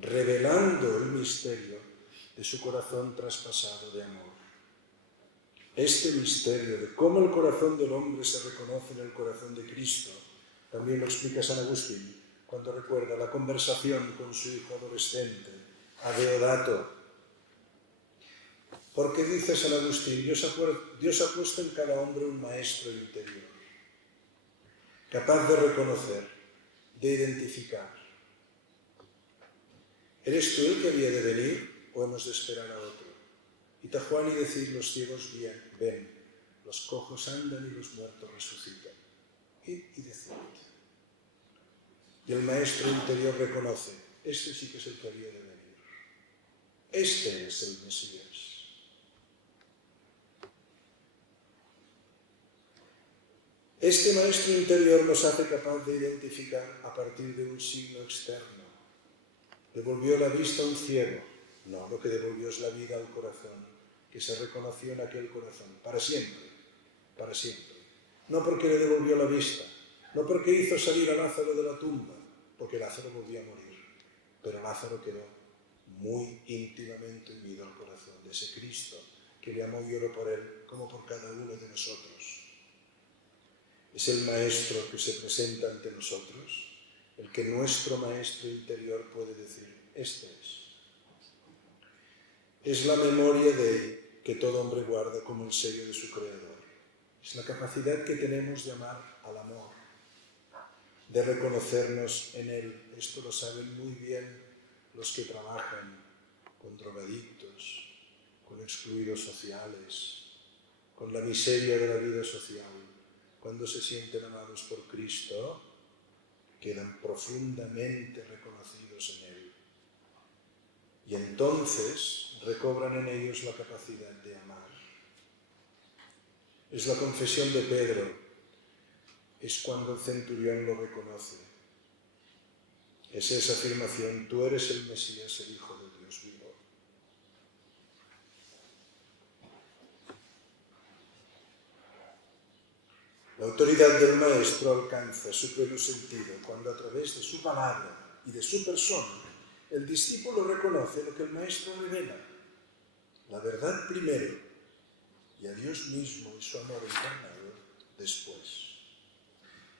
revelando el misterio de su corazón traspasado de amor. Este misterio de cómo el corazón del hombre se reconoce en el corazón de Cristo, también lo explica San Agustín cuando recuerda la conversación con su hijo adolescente, a Deodato. Porque dice San Agustín, Dios ha puesto en cada hombre un maestro interior, capaz de reconocer, de identificar. ¿Eres tú el que había de venir o hemos de esperar a otro? Id a Juan y decid, los ciegos ven, los cojos andan y los muertos resucitan. Id y decid. Y el maestro interior reconoce, este sí que es el que había de venir. Este es el Mesías. Este maestro interior nos hace capaz de identificar a partir de un signo externo. ¿Devolvió la vista a un ciego? No, lo que devolvió es la vida al corazón, que se reconoció en aquel corazón, para siempre, para siempre. No porque le devolvió la vista, no porque hizo salir a Lázaro de la tumba, porque Lázaro volvió a morir, pero Lázaro quedó muy íntimamente unido al corazón de ese Cristo que le amó y oró por él, como por cada uno de nosotros. Es el Maestro que se presenta ante nosotros, el que nuestro Maestro interior puede decir, este es. Es la memoria de él que todo hombre guarda como el sello de su Creador. Es la capacidad que tenemos de amar al amor, de reconocernos en él. Esto lo saben muy bien los que trabajan con drogadictos, con excluidos sociales, con la miseria de la vida social. Cuando se sienten amados por Cristo, quedan profundamente reconocidos en él. Y entonces recobran en ellos la capacidad de amar. Es la confesión de Pedro, es cuando el centurión lo reconoce. Es esa afirmación, tú eres el Mesías, el Hijo de Dios vivo. La autoridad del Maestro alcanza su pleno sentido cuando a través de su palabra y de su persona el discípulo reconoce lo que el Maestro revela, la verdad primero y a Dios mismo y su amor encarnado después.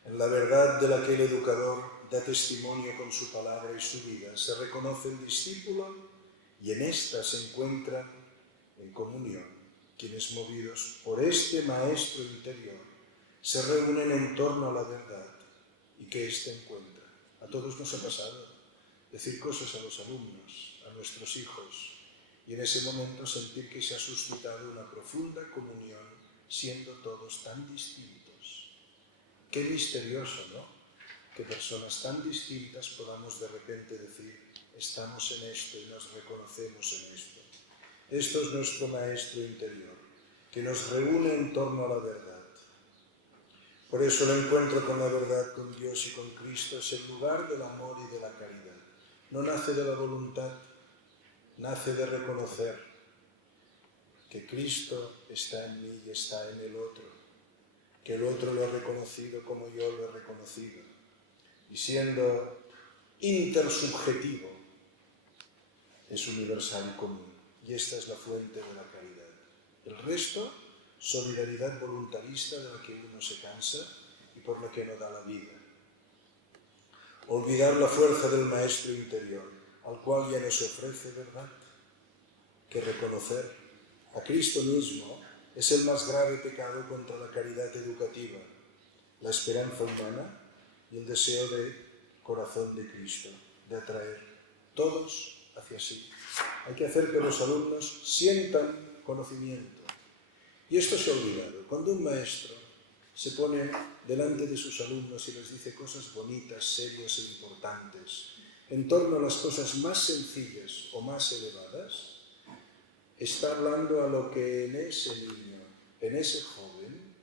En la verdad de la que el educador da testimonio con su palabra y su vida se reconoce el discípulo y en esta se encuentran en comunión quienes movidos por este Maestro interior se reúnen en torno a la verdad y que éste encuentra. A todos nos ha pasado decir cosas a los alumnos, a nuestros hijos, y en ese momento sentir que se ha suscitado una profunda comunión, siendo todos tan distintos. Qué misterioso, ¿no? Que personas tan distintas podamos de repente decir, estamos en esto y nos reconocemos en esto. Esto es nuestro Maestro interior, que nos reúne en torno a la verdad. Por eso el encuentro con la verdad, con Dios y con Cristo es el lugar del amor y de la caridad. No nace de la voluntad, nace de reconocer que Cristo está en mí y está en el otro, que el otro lo ha reconocido como yo lo he reconocido. Y siendo intersubjetivo, es universal y común. Y esta es la fuente de la caridad. El resto solidaridad voluntarista de la que uno se cansa y por la que no da la vida. Olvidar la fuerza del maestro interior, al cual ya no se ofrece verdad, que reconocer a Cristo mismo es el más grave pecado contra la caridad educativa, la esperanza humana y el deseo de corazón de Cristo, de atraer todos hacia sí. Hay que hacer que los alumnos sientan conocimiento. Y esto se ha olvidado. Cuando un maestro se pone delante de sus alumnos y les dice cosas bonitas, serias e importantes, en torno a las cosas más sencillas o más elevadas, está hablando a lo que en ese niño, en ese joven,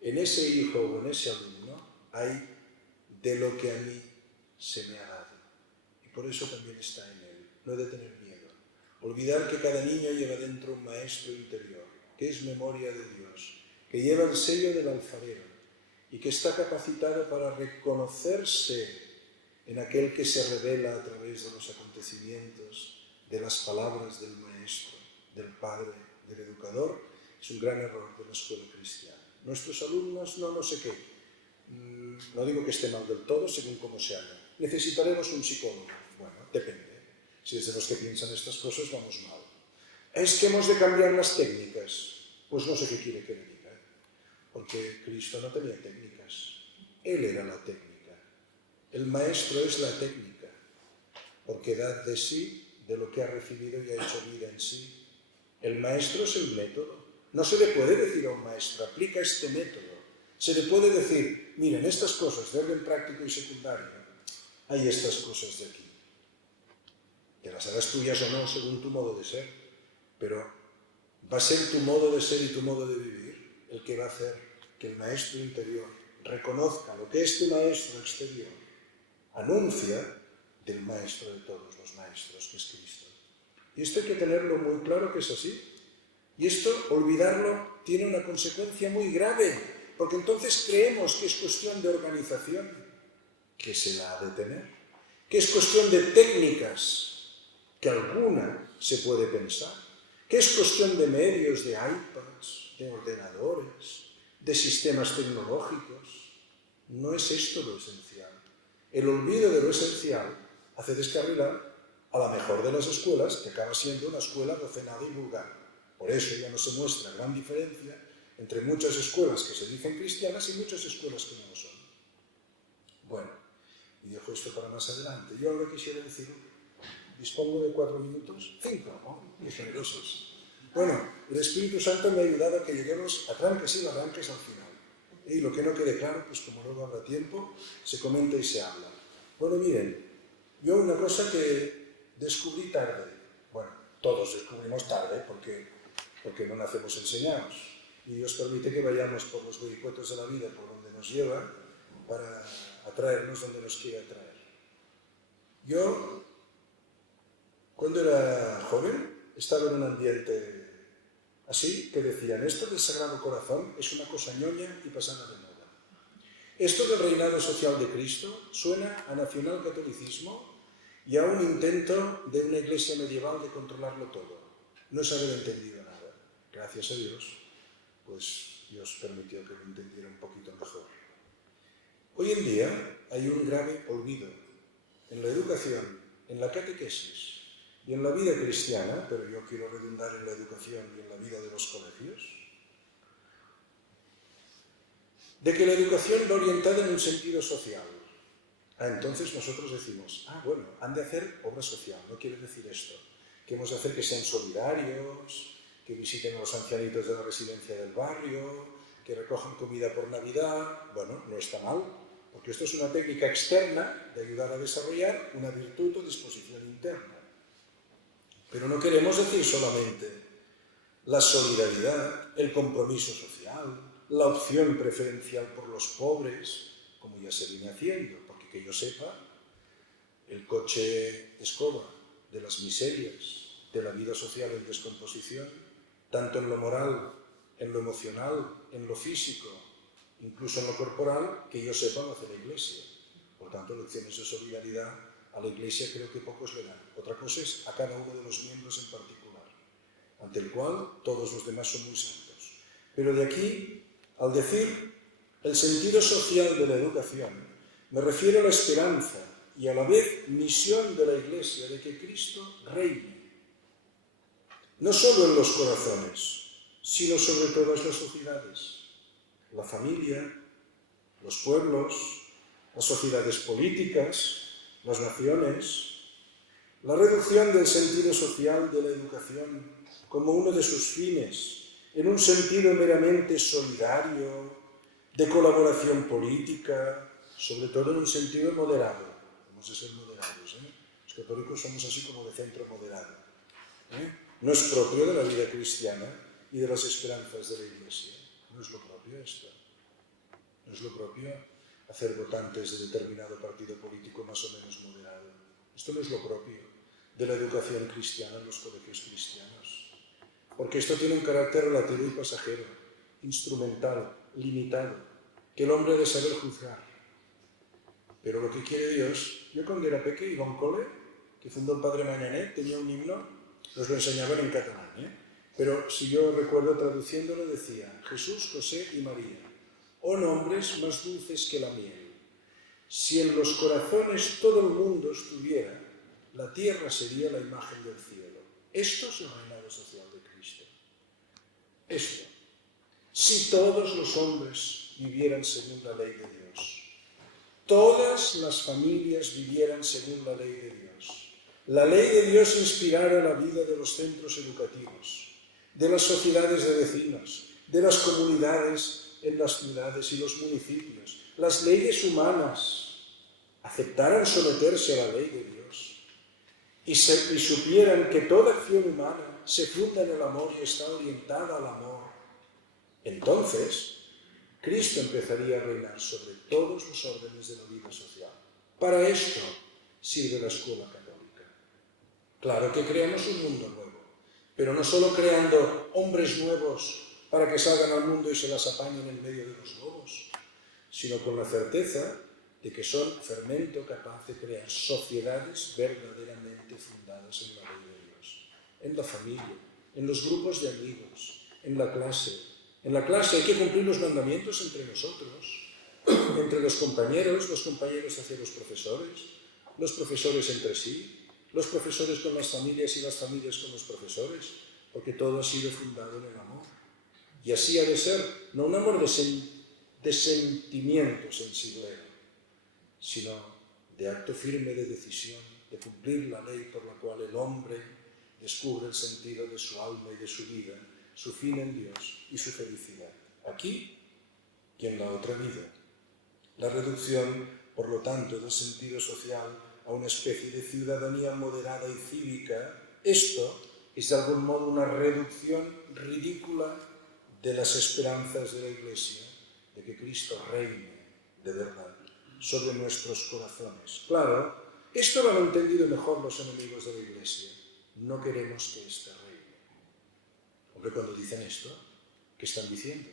en ese hijo o en ese alumno hay de lo que a mí se me ha dado. Y por eso también está en él. No he de tener miedo. Olvidar que cada niño lleva dentro un maestro interior, que es memoria de Dios, que lleva el sello del alfarero y que está capacitado para reconocerse en aquel que se revela a través de los acontecimientos, de las palabras del maestro, del padre, del educador. Es un gran error de la escuela cristiana. Nuestros alumnos no sé qué. No digo que esté mal del todo, según cómo se haga. Necesitaremos un psicólogo. Bueno, depende. Si es de los que piensan estas cosas, vamos mal. Es que hemos de cambiar las técnicas. Pues no sé qué quiere que le diga. Porque Cristo no tenía técnicas. Él era la técnica. El maestro es la técnica. Porque da de sí, de lo que ha recibido y ha hecho vida en sí. El maestro es el método. No se le puede decir a un maestro, aplica este método. Se le puede decir, miren, estas cosas de orden práctico y secundario, hay estas cosas de aquí. Que las hagas tuyas o no, según tu modo de ser, pero va a ser tu modo de ser y tu modo de vivir el que va a hacer que el maestro interior reconozca lo que este maestro exterior anuncia del maestro de todos los maestros, que es Cristo. Y esto hay que tenerlo muy claro que es así. Y esto, olvidarlo, tiene una consecuencia muy grave, porque entonces creemos que es cuestión de organización, que se la ha de tener, que es cuestión de técnicas, que alguna se puede pensar, que es cuestión de medios, de iPads, de ordenadores, de sistemas tecnológicos. No es esto lo esencial. El olvido de lo esencial hace descarrilar a la mejor de las escuelas, que acaba siendo una escuela docenada y vulgar. Por eso ya no se muestra gran diferencia entre muchas escuelas que se dicen cristianas y muchas escuelas que no lo son. Bueno, y dejo esto para más adelante. Yo ahora quisiera decir, dispongo de 4 minutos, 5, ¿no? Muy generosos. Bueno, el Espíritu Santo me ha ayudado a que lleguemos a tranques y barrancas al final. Y lo que no quede claro, pues como luego habrá tiempo, se comenta y se habla. Bueno, miren, yo una cosa que descubrí tarde, bueno, todos descubrimos tarde porque no nacemos enseñados. Y Dios permite que vayamos por los vericuetos de la vida, por donde nos lleva, para atraernos donde nos quiere atraer. Yo, cuando era joven, estaba en un ambiente así, que decían, esto del Sagrado Corazón es una cosa ñoña y pasada de moda. Esto del reinado social de Cristo suena a nacionalcatolicismo y a un intento de una iglesia medieval de controlarlo todo. No es haber entendido nada. Gracias a Dios, pues Dios permitió que lo entendiera un poquito mejor. Hoy en día hay un grave olvido en la educación, en la catequesis y en la vida cristiana, pero yo quiero redundar en la educación y en la vida de los colegios, de que la educación va orientada en un sentido social. Entonces nosotros decimos, bueno, han de hacer obra social, no quiere decir esto, que hemos de hacer que sean solidarios, que visiten a los ancianitos de la residencia del barrio, que recojan comida por Navidad. Bueno, no está mal, porque esto es una técnica externa de ayudar a desarrollar una virtud o disposición interna. Pero no queremos decir solamente la solidaridad, el compromiso social, la opción preferencial por los pobres, como ya se viene haciendo, porque que yo sepa, el coche escoba de las miserias de la vida social en descomposición, tanto en lo moral, en lo emocional, en lo físico, incluso en lo corporal, que yo sepa lo hace la Iglesia. Por tanto, lecciones de solidaridad a la Iglesia creo que pocos le dan. Otra cosa es a cada uno de los miembros en particular, ante el cual todos los demás son muy santos. Pero de aquí, al decir el sentido social de la educación, me refiero a la esperanza y a la vez misión de la Iglesia de que Cristo reine, no solo en los corazones, sino sobre todas las sociedades, la familia, los pueblos, las sociedades políticas, las naciones. La reducción del sentido social de la educación como uno de sus fines, en un sentido meramente solidario, de colaboración política, sobre todo en un sentido moderado. Vamos a ser moderados, ¿eh? Los católicos somos así como de centro moderado, ¿eh? No es propio de la vida cristiana y de las esperanzas de la Iglesia. No es lo propio esto. No es lo propio hacer votantes de determinado partido político más o menos moderado. Esto no es lo propio de la educación cristiana en los colegios cristianos. Porque esto tiene un carácter relativo y pasajero, instrumental, limitado, que el hombre ha de saber juzgar. Pero lo que quiere Dios, yo cuando era pequeño iba a un cole que fundó el padre Mañanet, tenía un himno, nos lo enseñaban en catalán, pero si yo recuerdo traduciéndolo decía: Jesús, José y María, oh nombres más dulces que la miel. Si en los corazones todo el mundo estuviera, la tierra sería la imagen del cielo. Esto es el reinado social de Cristo. Esto. Si todos los hombres vivieran según la ley de Dios, todas las familias vivieran según la ley de Dios, la ley de Dios inspirara la vida de los centros educativos, de las sociedades de vecinos, de las comunidades en las ciudades y los municipios, las leyes humanas aceptaran someterse a la ley de Dios y supieran que toda acción humana se funda en el amor y está orientada al amor, entonces Cristo empezaría a reinar sobre todos los órdenes de la vida social. Para esto sirve la escuela católica. Claro que creamos un mundo nuevo, pero no solo creando hombres nuevos para que salgan al mundo y se las apañen en medio de los lobos, sino con la certeza de que son fermento capaz de crear sociedades verdaderamente fundadas en la ley de Dios, en la familia, en los grupos de amigos, en la clase. En la clase hay que cumplir los mandamientos entre nosotros, entre los compañeros hacia los profesores entre sí, los profesores con las familias y las familias con los profesores, porque todo ha sido fundado en el amor. Y así ha de ser, no un amor de sentimiento sensiblero, sino de acto firme de decisión, de cumplir la ley por la cual el hombre descubre el sentido de su alma y de su vida, su fin en Dios y su felicidad, aquí y en la otra vida. La reducción, por lo tanto, del sentido social a una especie de ciudadanía moderada y cívica, esto es de algún modo una reducción ridícula de las esperanzas de la Iglesia, de que Cristo reine de verdad sobre nuestros corazones. Claro, esto lo han entendido mejor los enemigos de la Iglesia. No queremos que éste reine. Hombre, cuando dicen esto, ¿qué están diciendo?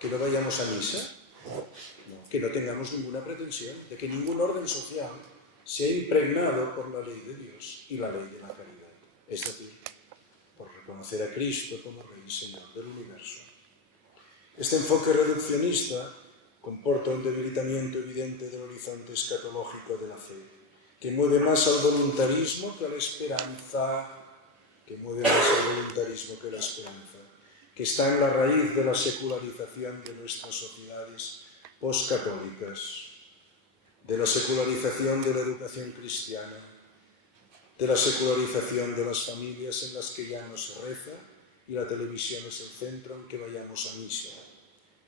¿Que no vayamos a misa? No, que no tengamos ninguna pretensión de que ningún orden social sea impregnado por la ley de Dios y la ley de la caridad. Es decir, por reconocer a Cristo como Rey y Señor del universo. Este enfoque reduccionista comporta un debilitamiento evidente del horizonte escatológico de la fe, que mueve más al voluntarismo que a la esperanza, que está en la raíz de la secularización de nuestras sociedades postcatólicas, de la secularización de la educación cristiana, de la secularización de las familias en las que ya no se reza y la televisión es el centro en que vayamos a misa,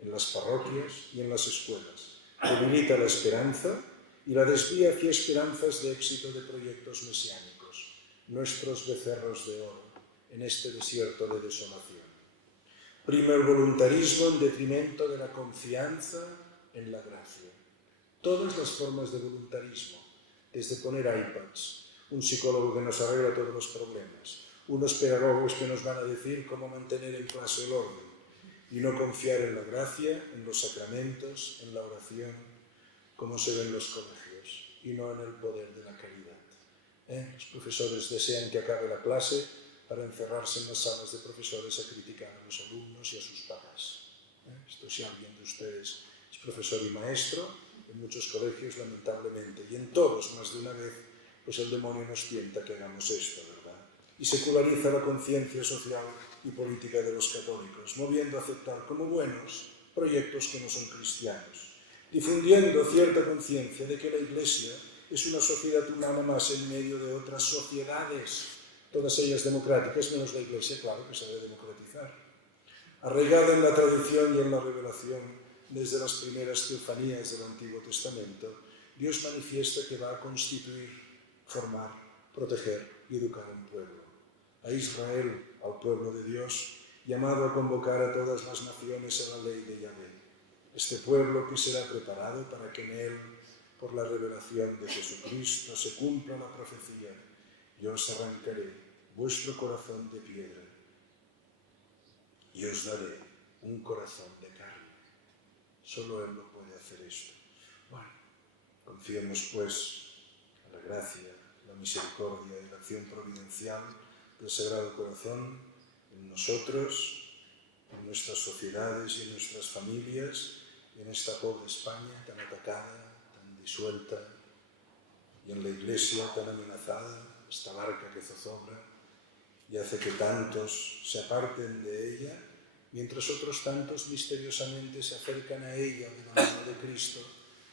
en las parroquias y en las escuelas. Debilita la esperanza y la desvía hacia esperanzas de éxito de proyectos mesiánicos, nuestros becerros de oro en este desierto de desolación. Prima el voluntarismo en detrimento de la confianza en la gracia. Todas las formas de voluntarismo, desde poner iPads, un psicólogo que nos arregla todos los problemas, unos pedagogos que nos van a decir cómo mantener en clase el orden, y no confiar en la gracia, en los sacramentos, en la oración, como se ve en los colegios, y no en el poder de la caridad. Los profesores desean que acabe la clase para encerrarse en las salas de profesores a criticar a los alumnos y a sus papás. Esto, si alguien de ustedes es profesor y maestro, en muchos colegios lamentablemente, y en todos más de una vez, pues el demonio nos tienta que hagamos esto, ¿verdad? Y seculariza la conciencia social y política de los católicos, moviendo a aceptar como buenos proyectos que no son cristianos, difundiendo cierta conciencia de que la Iglesia es una sociedad humana más en medio de otras sociedades, todas ellas democráticas, menos la Iglesia, claro, que se debe democratizar. Arraigada en la tradición y en la revelación desde las primeras teofanías del Antiguo Testamento, Dios manifiesta que va a constituir, formar, proteger y educar a un pueblo. A Israel, al pueblo de Dios, llamado a convocar a todas las naciones a la ley de Yahvé. Este pueblo que será preparado para que en él, por la revelación de Jesucristo, se cumpla la profecía: yo os arrancaré vuestro corazón de piedra y os daré un corazón de carne. Solo Él lo puede hacer esto. Bueno, confiemos pues en la gracia, la misericordia y la acción providencial del Sagrado Corazón en nosotros, en nuestras sociedades y en nuestras familias, y en esta pobre España tan atacada, tan disuelta, y en la Iglesia tan amenazada, esta barca que zozobra y hace que tantos se aparten de ella, mientras otros tantos misteriosamente se acercan a ella de la mano de Cristo,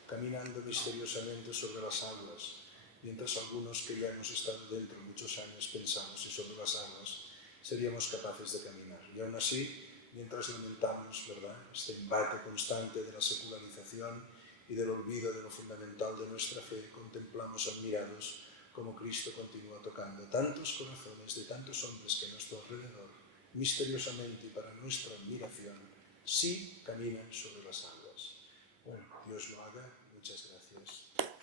caminando misteriosamente sobre las aguas, mientras algunos que ya hemos estado dentro muchos años pensamos si sobre las aguas seríamos capaces de caminar. Y aún así, mientras lamentamos, ¿verdad?, este embate constante de la secularización y del olvido de lo fundamental de nuestra fe, contemplamos admirados cómo Cristo continúa tocando tantos corazones de tantos hombres que a nuestro alrededor, misteriosamente y para nuestra admiración, sí caminan sobre las aguas. Bueno, Dios lo haga. Muchas gracias.